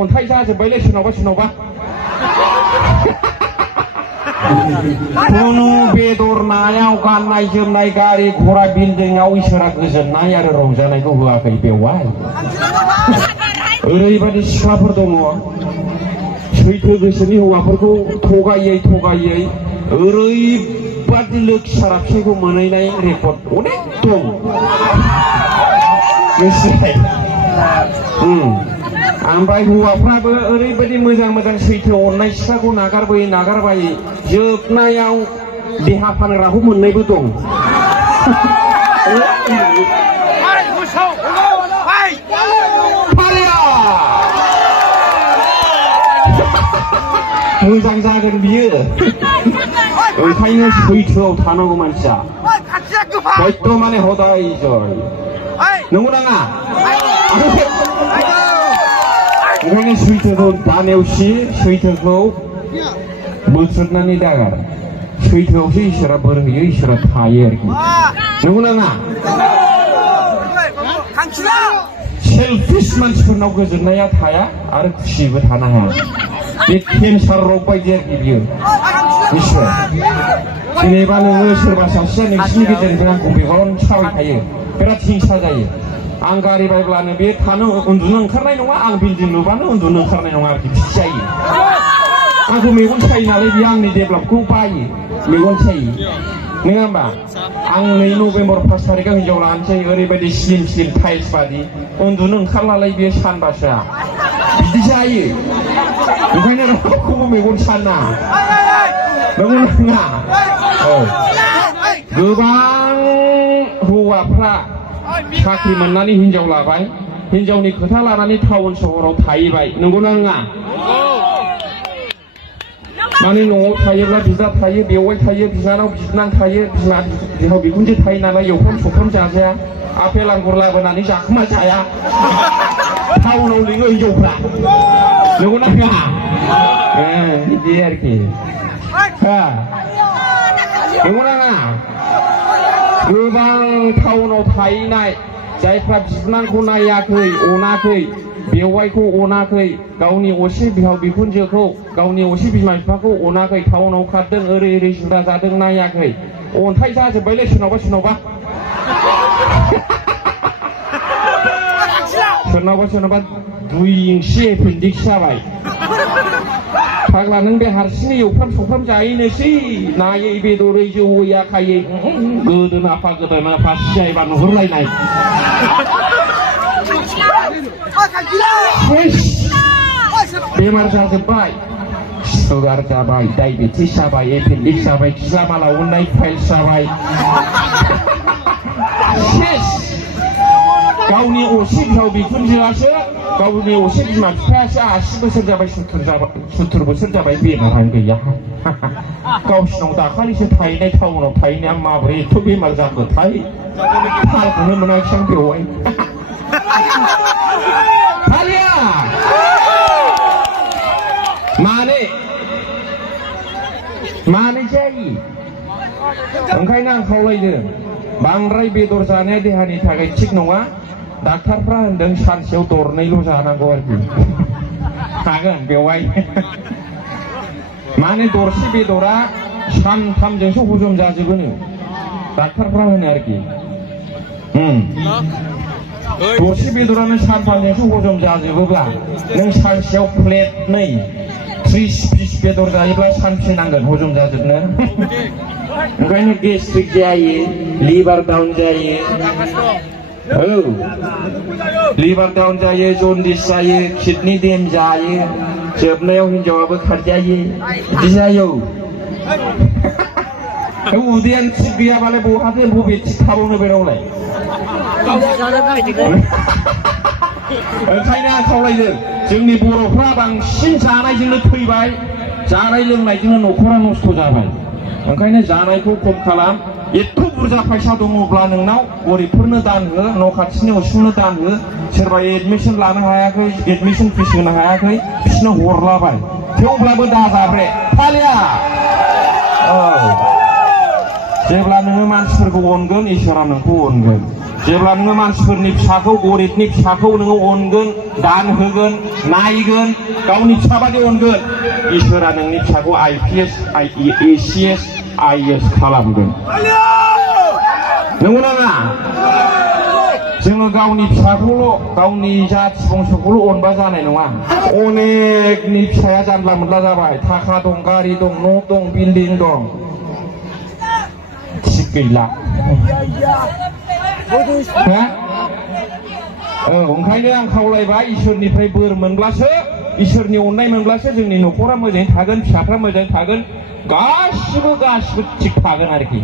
अन्थाइ जाजोब्बायलै सोरनावबा सोरनावबा खुनु बेदर नायाव गाननाय जोमनाय गारि घोड़ा बिल्डिंआव इसोरा गोजोननाय आरो रंजानायखौ होआखै बेवहाय ओरैबायदि सिख्लाफोर दङ सैथो गोसोनि हौवाफोरखौ थगायै थगायै ओरैबादि लोखिसारा फिसायखौ मोनहैनाय रेकर्ड अनेक दं गोसोआव ओमफ्राय हौवाफ्राबो ओरैबायदि मोजां मोजां सैथो अननाय सिख्लाखौ नागारबायै जोबनायाव देहा फानग्राखौ मोननायबो दं मोजां जागोन बियो ओंखायनो सैथोआव थानांगौ मानसिया सत्य माने हदाय जय नंगौ नाङा ओंखायनो सैथोखौ दानेवसि सैथोखौ बोथ्रोदनानै दागार सैथोआवसो इसोरा बोर होयो इसोरा थायो आरोखि नंगौ नाङा सेल्फिश मानसिफोरनाव गोजोननाया थाया आरो खुसिबो थानो हाया बे केन्सार रग बायदि आरोखि बियो इसोर जेनेबा नोङो सोरबा सासेया नोंसिनि गेजेरनिफ्राय आंखौ बेगाव साबाय थायो बिराद हिंसा जायो आं गारि बायब्लानो बे थानो उन्दुनो ओंखारनाय नङा आं बिल्डिं नुबानो उन्दुनो ओंखारनाय नङा आरोखि बिदि जायो आंखौ मेगन सायो नालाय बियो आंनि डेभेलपखौ बायो मेगन सायो नङा होमबा आं नै नभेम्बर 1 तारिखआव हिनजाव लानोसै ओरैबायदि स्लिम टाइल्स बादि उन्दुनो ओंखारलालाय बियो सानबासोआ बिदि जायो ओंखायनो रावखौबो मेगन साना नंगौ नङा गोबां हौवाफ्रा साख्रि मोननानै हिनजाव लाबाय हिनजावनि खोथा लानानै टाउन सहराव थाहैबाय नंगौना नङा माने न'आव थायोब्ला बिदा थायो बेवाइ थायो बिनानाव बिबोनां थायो बिहाव बिखुनजो थायो नालाय एवफ्राम सौफ्राम जाजाया आपेल आंगुर लाबोनानै जाखोमा जाया टाउनाव लिङो हिनजावफ्रा नंगौना नङा बिदि आरोखि नंगौना नङा गोबां टाउनाव थाहैनाय जायफ्रा बिबोनांखौ नायाखै अनाखै बेवाइखौ अनाखै गावनि असे बिहाव बिखुनजोखौ गावनि असे बिमा बिफाखौ अनाखै टाउनाव खारदों ओरै जुदा जादों नायाखै अन्थाइ जाजोब्बायलै सोरनावबा सोरनावबा 2 इंसि एपेन्डिक्स जाबाय फाग्ला नों बे हारसिङै एवफ्राम सौफ्राम जाहैनोसै नायै बेदरै जौयै आखायै गोदोनाफा सिजायबा नुहुरलायनाय बेमार जाजोब्बाय सुगार जाबाय डायबेटिस जाबाय एपेन्डिक्स जाबाय खिलामाला उननाय फाइल्स जाबाय गावनि असे बिहाव बिखुनजोआसो गावनि असे बिमा बिफायासो 80 बोसोर जाबाय 70 बोसोर जाबाय बेमारानो गैया गावसिनाव दाखालिसो थाहैनाय टाउनाव थाहैनाया माबोरै एथ' बेमार जाखोथाय थालखौनो मोनाखिसै आं बेवहाय फालिया मानो जायो ओंखायनो आं खावलायदों बांद्राय बेदर जानाया देहानि थाखाय थिग नङा डाक्टारफ्रा होनदों सानसेयाव 2-2ल' जानांगौ आरोखि हागोन बेवहाय माने दरसे बेदरा सानथामजोंसो हजम जाजोबोनो डाक्टारफ्रा होनो आरोखि दरसे बेदरानो सानथामजोंसो हजम जाजोबोब्ला नों सानसेयाव प्लेट 30 पिस बेदर जायोब्ला सानसे नांगोन हजम जाजोबनो ओंखायनो गेस्ट्रिक जायो लिभार डाउन जायो लिभार डाउन जायो जन्दिस जायो किडनि डेम जायो जोबनायाव हिनजावाबो खारजायो बिदि जायो उदैयानो थिग गैयाबालाय बहाथो बबे थिग थाबावनो बेरावलाय ओंखायनो आं खावलायदों जोंनि बर'फ्रा बांसिन जानायजोंनो थैबाय जानाय लोंनायजोंनो न'खरा नस्थ' जाबाय ओंखायनो जानायखौ खम खालाम एथ' बुरजा फैसा दङब्ला नोंनाव गरिबफोरनो दान हो न' खाथिनि उसुंनो दान हो सोरबा एडमिसन लानो हायाखै एडमिसन फिस होनो हायाखै बिसोरनो हरलाबाय थेवब्लाबो दाजाब्रे फालिया जेब्ला नोङो मानसिफोरखौ अनगोन इसोरा नोंखौ अनगोन जेब्ला नोङो मानसिफोरनि फिसाखौ गरिबनि फिसाखौ नोङो अनगोन दान होगोन नायगोन गावनि फिसा बादि अनगोन इसोरा नोंनि फिसाखौ IPS ACS IAS खालामगोन नंगौना नङा जोङो गावनि फिसाखौल' गावनि जाथि बंस'खौल' अनबा जानाय नङा अनेकनि फिसाया जानला मोनला जाबाय थाखा दं गारि दं न' दं बिल्डिं दं थिग गैला ओंखायनो आं खावलायबाय इसोरनिफ्राय बोर मोनब्लासो इसोरनि अननाय मोनब्लासो जोंनि न'खरा मोजाङै थागोन फिसाफ्रा मोजाङै थागोन गासिबो थिग थागोन आरोखि